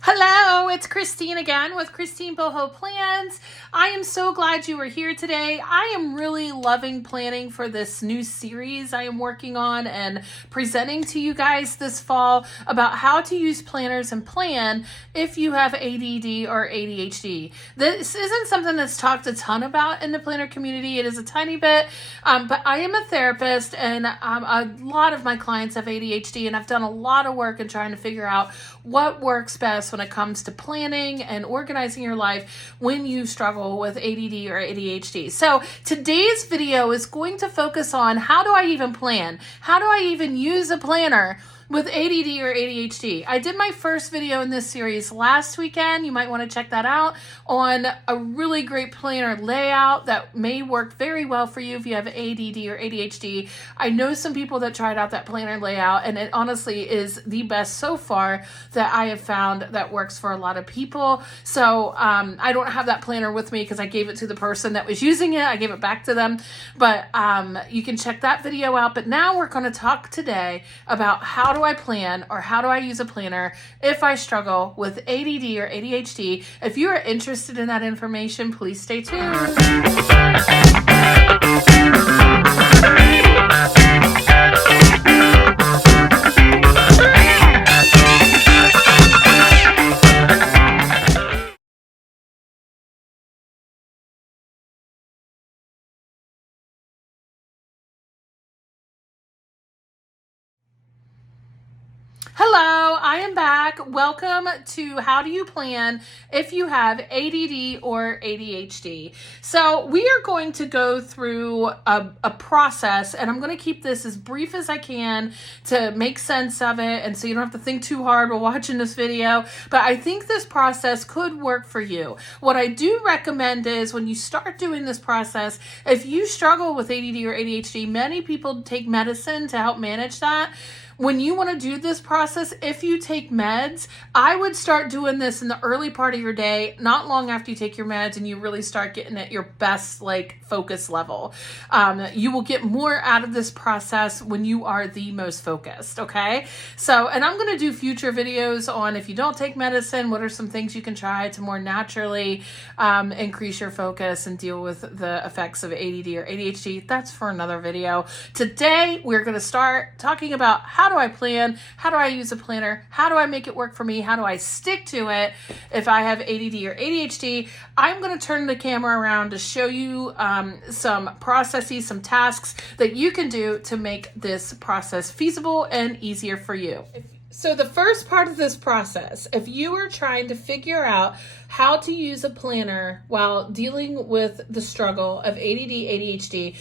Hello, it's Christine again with Christine Boho Plans. I am so glad you are here today. I am really loving planning for this new series I am working on and presenting to you guys this fall about how to use planners and plan if you have ADD or ADHD. This isn't something that's talked a ton about in the planner community. It is a tiny bit, but I am a therapist and a lot of my clients have ADHD, and I've done a lot of work in trying to figure out what works best when it comes to planning and organizing your life when you struggle with ADD or ADHD. So today's video is going to focus on how do I even plan? How do I even use a planner with ADD or ADHD? I did my first video in this series last weekend. You might want to check that out on a really great planner layout that may work very well for you if you have ADD or ADHD. I know some people that tried out that planner layout, and it honestly is the best so far that I have found that works for a lot of people. So I don't have that planner with me because I gave it to the person that was using it. I gave it back to them, but you can check that video out. But now we're going to talk today about how do I plan, or how do I use a planner if I struggle with ADD or ADHD. If you are interested in that information, please stay tuned. Hello, I am back. Welcome to How Do You Plan If You Have ADD or ADHD. So we are going to go through a process, and I'm going to keep this as brief as I can to make sense of it, and so you don't have to think too hard while watching this video. But I think this process could work for you. What I do recommend is when you start doing this process, if you struggle with ADD or ADHD, many people take medicine to help manage that. When you want to do this process, if you take meds, I would start doing this in the early part of your day, not long after you take your meds and you really start getting at your best focus level. You will get more out of this process when you are the most focused, okay? So, and I'm going to do future videos on if you don't take medicine, what are some things you can try to more naturally increase your focus and deal with the effects of ADD or ADHD. That's for another video. Today, we're going to start talking about how do I plan? How do I use a planner? How do I make it work for me? How do I stick to it if I have ADD or ADHD? I'm going to turn the camera around to show you some processes, some tasks that you can do to make this process feasible and easier for you. So the first part of this process, if you are trying to figure out how to use a planner while dealing with the struggle of ADD, ADHD,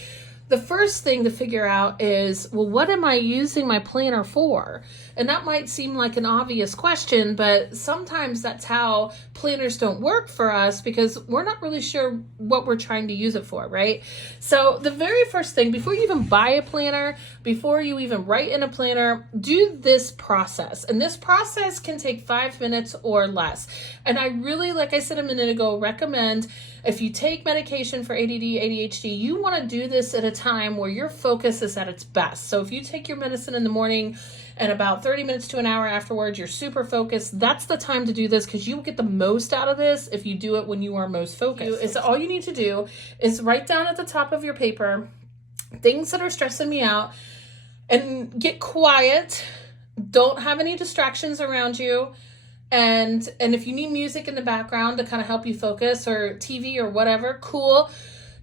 the first thing to figure out is, well, what am I using my planner for? And that might seem like an obvious question, but sometimes that's how planners don't work for us because we're not really sure what we're trying to use it for, right? So the very first thing, before you even buy a planner, before you even write in a planner, do this process. And this process can take 5 minutes or less. And I really, like I said a minute ago, recommend if you take medication for ADD, ADHD, you want to do this at a time where your focus is at its best. So if you take your medicine in the morning and about 30 minutes to an hour afterwards, you're super focused, that's the time to do this because you will get the most out of this if you do it when you are most focused. Is all you need to do is write down at the top of your paper things that are stressing me out and get quiet. Don't have any distractions around you. And if you need music in the background to kind of help you focus, or TV or whatever, cool.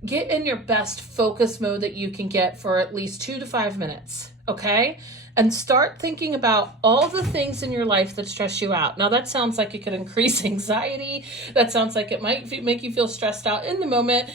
Get in your best focus mode that you can get for at least 2 to 5 minutes, okay? And start thinking about all the things in your life that stress you out. Now that sounds like it could increase anxiety. That sounds like it might make you feel stressed out in the moment.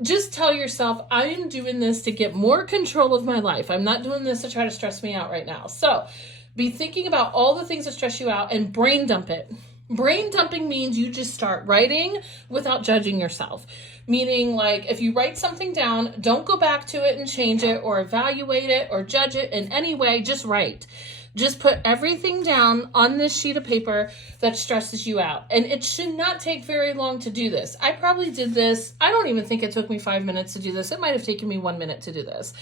Just tell yourself, I am doing this to get more control of my life. I'm not doing this to try to stress me out right now. So be thinking about all the things that stress you out and brain dump it. Brain dumping means you just start writing without judging yourself. Meaning, like, if you write something down, don't go back to it and change it or evaluate it or judge it in any way. Just write. Just put everything down on this sheet of paper that stresses you out. And it should not take very long to do this. I probably did this. I don't even think it took me 5 minutes to do this. It might have taken me 1 minute to do this.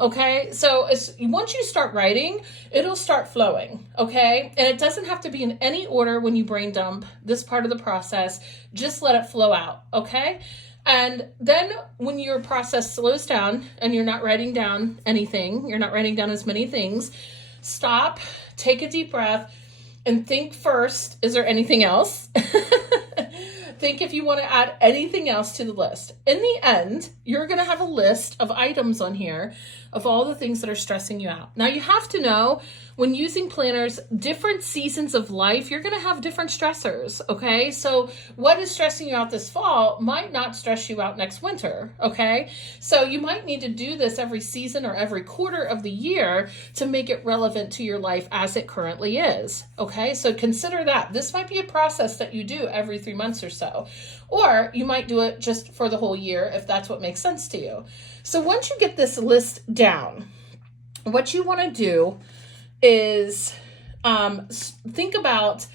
Okay, so once you start writing, it'll start flowing. Okay, and it doesn't have to be in any order when you brain dump this part of the process. Just let it flow out. Okay, and then when your process slows down and you're not writing down anything, you're not writing down as many things, stop, take a deep breath, and think first, is there anything else? Think if you want to add anything else to the list. In the end, you're going to have a list of items on here of all the things that are stressing you out. Now, you have to know when using planners, different seasons of life, you're going to have different stressors, okay? So what is stressing you out this fall might not stress you out next winter, okay? So you might need to do this every season or every quarter of the year to make it relevant to your life as it currently is, okay? So consider that. This might be a process that you do every 3 months or so, or you might do it just for the whole year if that's what makes sense to you. So once you get this list down, what you want to do is think about,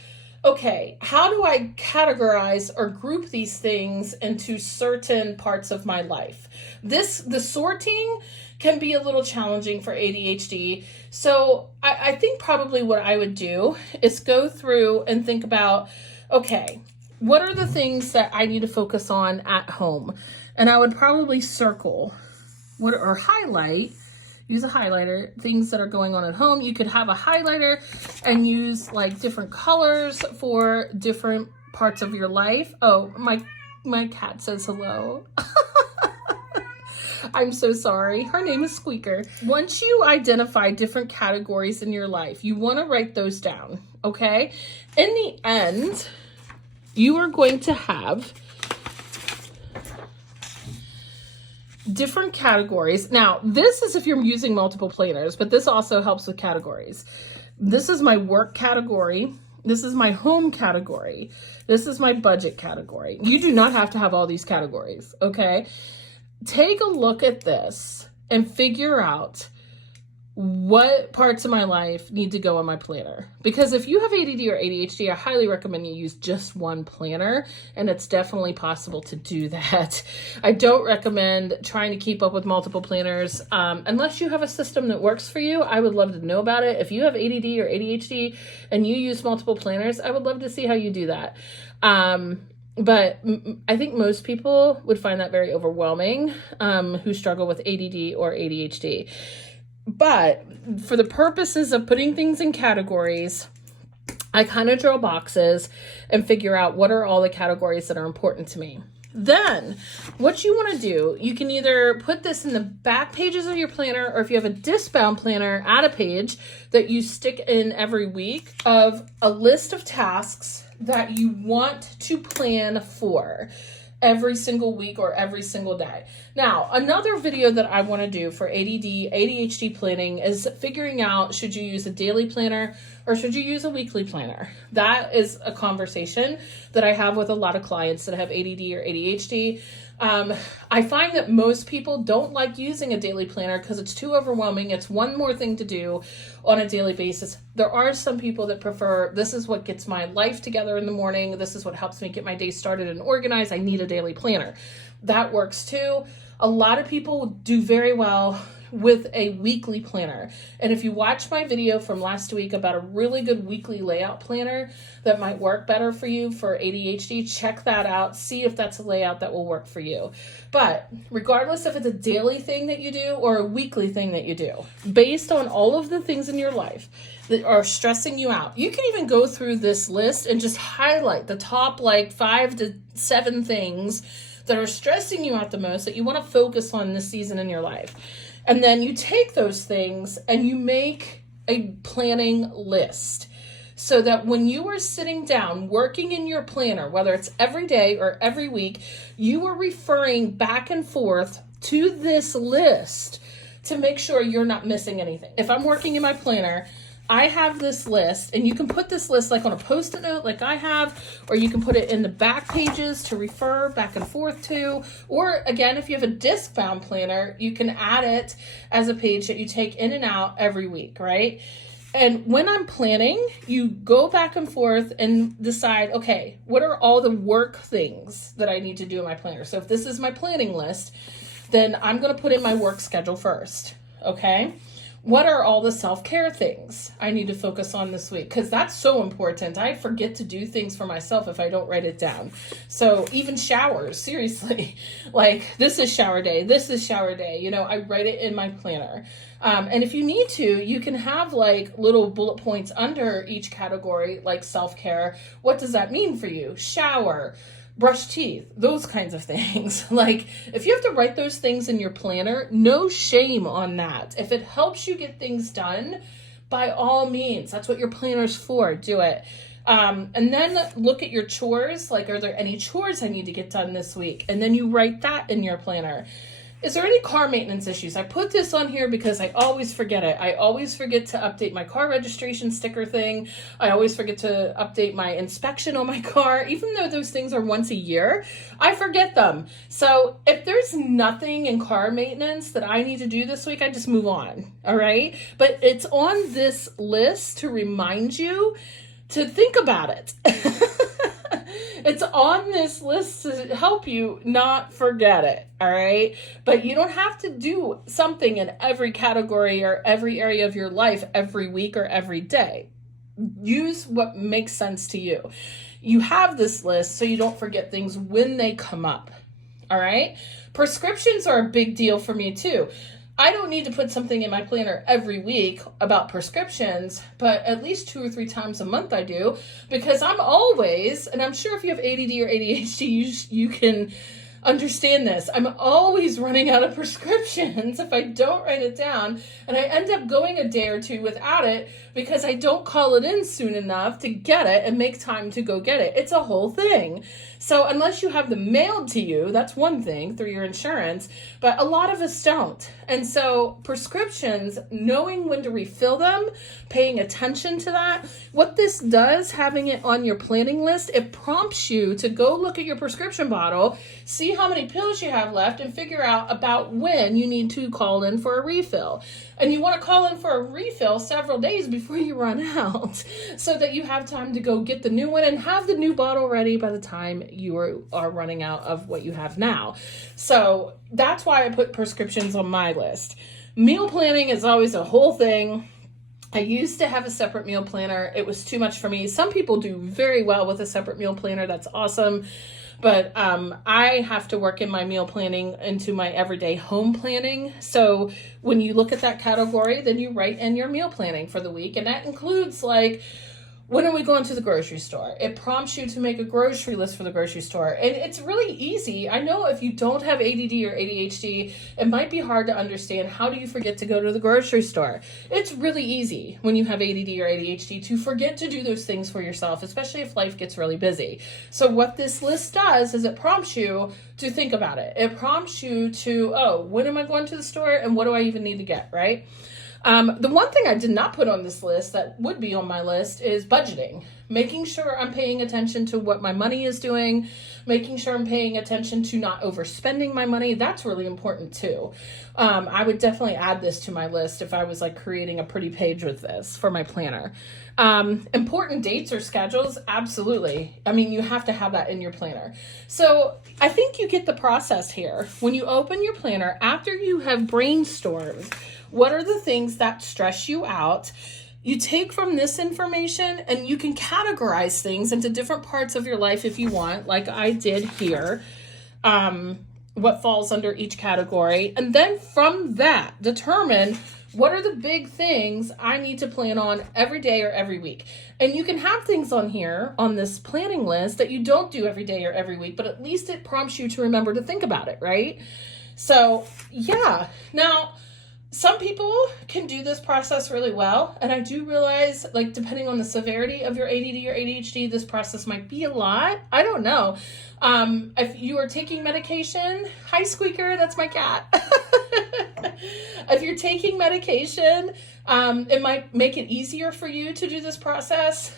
okay, how do I categorize or group these things into certain parts of my life? The sorting can be a little challenging for ADHD. So I think probably what I would do is go through and think about, okay, what are the things that I need to focus on at home? And I would probably circle or highlight, use a highlighter, things that are going on at home. You could have a highlighter and use like different colors for different parts of your life. Oh, my cat says hello. I'm so sorry. Her name is Squeaker. Once you identify different categories in your life, you want to write those down, okay? In the end, you are going to have different categories. Now, this is if you're using multiple planners, but this also helps with categories. This is my work category. This is my home category. This is my budget category. You do not have to have all these categories, okay? Take a look at this and figure out what parts of my life need to go on my planner. Because if you have ADD or ADHD, I highly recommend you use just one planner, and it's definitely possible to do that. I don't recommend trying to keep up with multiple planners unless you have a system that works for you. I would love to know about it. If you have ADD or ADHD and you use multiple planners, I would love to see how you do that. But I think most people would find that very overwhelming who struggle with ADD or ADHD. But for the purposes of putting things in categories, I kind of draw boxes and figure out what are all the categories that are important to me. Then what you want to do, you can either put this in the back pages of your planner, or if you have a disc-bound planner, add a page that you stick in every week of a list of tasks that you want to plan for every single week or every single day. Now, another video that I want to do for ADD, ADHD planning is figuring out, should you use a daily planner or should you use a weekly planner? That is a conversation that I have with a lot of clients that have ADD or ADHD. I find that most people don't like using a daily planner because it's too overwhelming. It's one more thing to do on a daily basis. There are some people that prefer, this is what gets my life together in the morning. This is what helps me get my day started and organized. I need a daily planner. That works too. A lot of people do very well with a weekly planner. And if you watch my video from last week about a really good weekly layout planner that might work better for you for ADHD, check that out. See if that's a layout that will work for you. But regardless if it's a daily thing that you do or a weekly thing that you do, based on all of the things in your life that are stressing you out, you can even go through this list and just highlight the top like 5 to 7 things that are stressing you out the most that you want to focus on this season in your life. And then you take those things and you make a planning list so that when you are sitting down working in your planner, whether it's every day or every week, you are referring back and forth to this list to make sure you're not missing anything. If I'm working in my planner, I have this list, and you can put this list like on a Post-it note like I have, or you can put it in the back pages to refer back and forth to, or again, if you have a disc-bound planner, you can add it as a page that you take in and out every week, right? And when I'm planning, you go back and forth and decide, okay, what are all the work things that I need to do in my planner? So if this is my planning list, then I'm going to put in my work schedule first. okay? What are all the self-care things I need to focus on this week? Because that's so important. I forget to do things for myself if I don't write it down. So even showers, seriously, like this is shower day, this is shower day. You know, I write it in my planner. And if you need to, you can have like little bullet points under each category, like self-care. What does that mean for you? Shower, brush teeth, those kinds of things. Like if you have to write those things in your planner, no shame on that. If it helps you get things done, by all means, that's what your planner's for. Do it. And then look at your chores. Like, are there any chores I need to get done this week? And then you write that in your planner. Is there any car maintenance issues? I put this on here because I always forget it. I always forget to update my car registration sticker thing. I always forget to update my inspection on my car. Even though those things are once a year, I forget them. So if there's nothing in car maintenance that I need to do this week, I just move on, all right? But it's on this list to remind you to think about it. It's on this list to help you not forget it, all right? But you don't have to do something in every category or every area of your life every week or every day. Use what makes sense to you. You have this list so you don't forget things when they come up, all right? Prescriptions are a big deal for me too. I don't need to put something in my planner every week about prescriptions, but at least 2 or 3 times a month I do, because I'm always, and I'm sure if you have ADD or ADHD, you can understand this. I'm always running out of prescriptions if I don't write it down, and I end up going a day or two without it because I don't call it in soon enough to get it and make time to go get it. It's a whole thing. So unless you have them mailed to you, that's one thing through your insurance, but a lot of us don't. And so prescriptions, knowing when to refill them, paying attention to that, what this does, having it on your planning list, it prompts you to go look at your prescription bottle, see how many pills you have left, and figure out about when you need to call in for a refill. And you want to call in for a refill several days before you run out so that you have time to go get the new one and have the new bottle ready by the time you are running out of what you have now. So that's why I put prescriptions on my list. Meal planning is always a whole thing. I used to have a separate meal planner. It was too much for me. Some people do very well with a separate meal planner. That's awesome. But I have to work in my meal planning into my everyday home planning. So when you look at that category, then you write in your meal planning for the week. And that includes like, when are we going to the grocery store? It prompts you to make a grocery list for the grocery store. And it's really easy. I know if you don't have ADD or ADHD, it might be hard to understand. How do you forget to go to the grocery store? It's really easy when you have ADD or ADHD to forget to do those things for yourself, especially if life gets really busy. So what this list does is it prompts you to think about it. It prompts you to, oh, when am I going to the store and what do I even need to get, right? The one thing I did not put on this list that would be on my list is budgeting. Making sure I'm paying attention to what my money is doing, making sure I'm paying attention to not overspending my money. That's really important too. I would definitely add this to my list if I was like creating a pretty page with this for my planner. Important dates or schedules, absolutely. I mean, you have to have that in your planner. So I think you get the process here. When you open your planner, after you have brainstormed, what are the things that stress you out? You take from this information and you can categorize things into different parts of your life if you want, like I did here, what falls under each category. And then from that, determine what are the big things I need to plan on every day or every week. And you can have things on here on this planning list that you don't do every day or every week, but at least it prompts you to remember to think about it, right? So yeah. Now, some people can do this process really well, and I do realize, like, depending on the severity of your ADD or ADHD, this process might be a lot. I don't know. If you are taking medication, hi Squeaker, that's my cat. If you're taking medication, it might make it easier for you to do this process.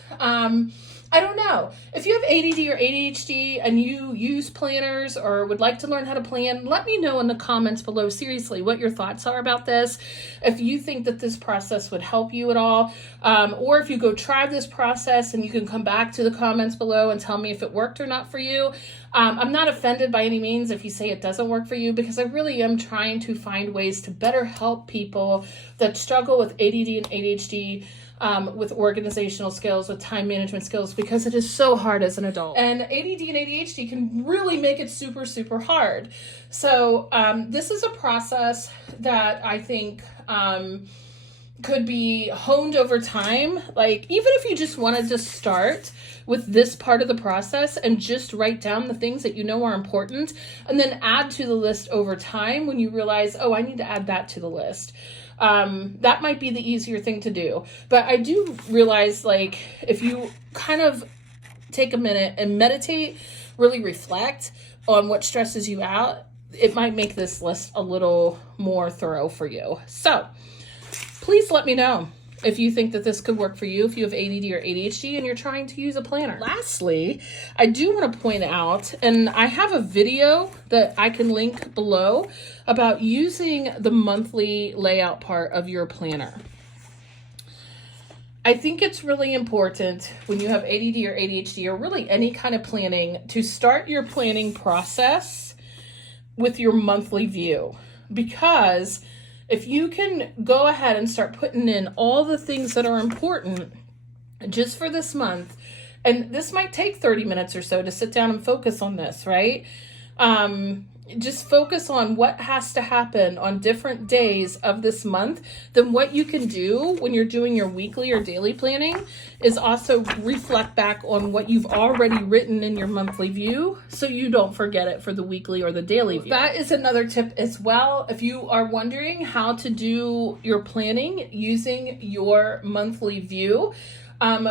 I don't know. If you have ADD or ADHD and you use planners or would like to learn how to plan, let me know in the comments below, seriously, what your thoughts are about this. If you think that this process would help you at all, or if you go try this process and you can come back to the comments below and tell me if it worked or not for you. I'm not offended by any means if you say it doesn't work for you, because I really am trying to find ways to better help people that struggle with ADD and ADHD, with organizational skills, with time management skills, because it is so hard as an adult. And ADD and ADHD can really make it super, super hard. So this is a process that I think could be honed over time. Like, even if you just wanted to start with this part of the process and just write down the things that you know are important, and then add to the list over time when you realize, oh, I need to add that to the list. That might be the easier thing to do. But I do realize, like, if you kind of take a minute and meditate, really reflect on what stresses you out, it might make this list a little more thorough for you. So please let me know if you think that this could work for you, if you have ADD or ADHD and you're trying to use a planner. Lastly, I do want to point out, and I have a video that I can link below about using the monthly layout part of your planner. I think it's really important when you have ADD or ADHD, or really any kind of planning, to start your planning process with your monthly view, because if you can go ahead and start putting in all the things that are important just for this month, and this might take 30 minutes or so to sit down and focus on this, right? Just focus on what has to happen on different days of this month. Then what you can do when you're doing your weekly or daily planning is also reflect back on what you've already written in your monthly view, so you don't forget it for the weekly or the daily view. That is another tip as well. If you are wondering how to do your planning using your monthly view,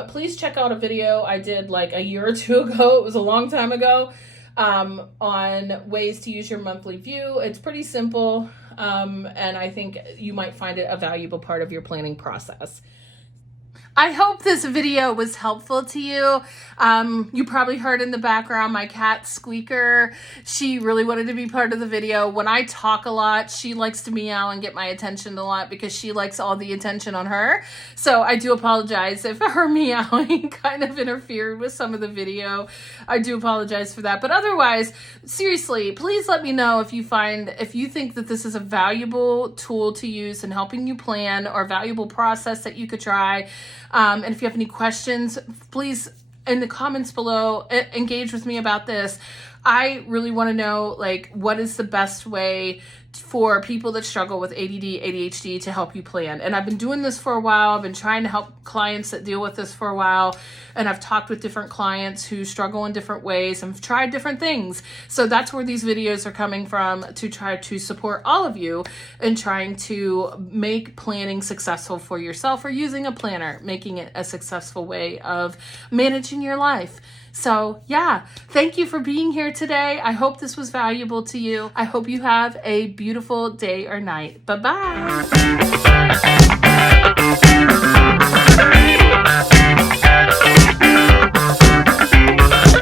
please check out a video I did like a year or two ago. It was a long time ago. On ways to use your monthly view. It's pretty simple, and I think you might find it a valuable part of your planning process. I hope this video was helpful to you. You probably heard in the background my cat Squeaker. She really wanted to be part of the video. When I talk a lot, she likes to meow and get my attention a lot because she likes all the attention on her. So I do apologize if her meowing kind of interfered with some of the video. I do apologize for that. But otherwise, seriously, please let me know if you think that this is a valuable tool to use in helping you plan, or a valuable process that you could try. And if you have any questions, please, in the comments below, engage with me about this. I really want to know, like, what is the best way for people that struggle with ADD, ADHD to help you plan. And I've been doing this for a while. I've been trying to help clients that deal with this for a while. And I've talked with different clients who struggle in different ways and have tried different things. So that's where these videos are coming from, to try to support all of you in trying to make planning successful for yourself, or using a planner, making it a successful way of managing your life. So yeah, thank you for being here today. I hope this was valuable to you. I hope you have a beautiful day or night. Bye-bye.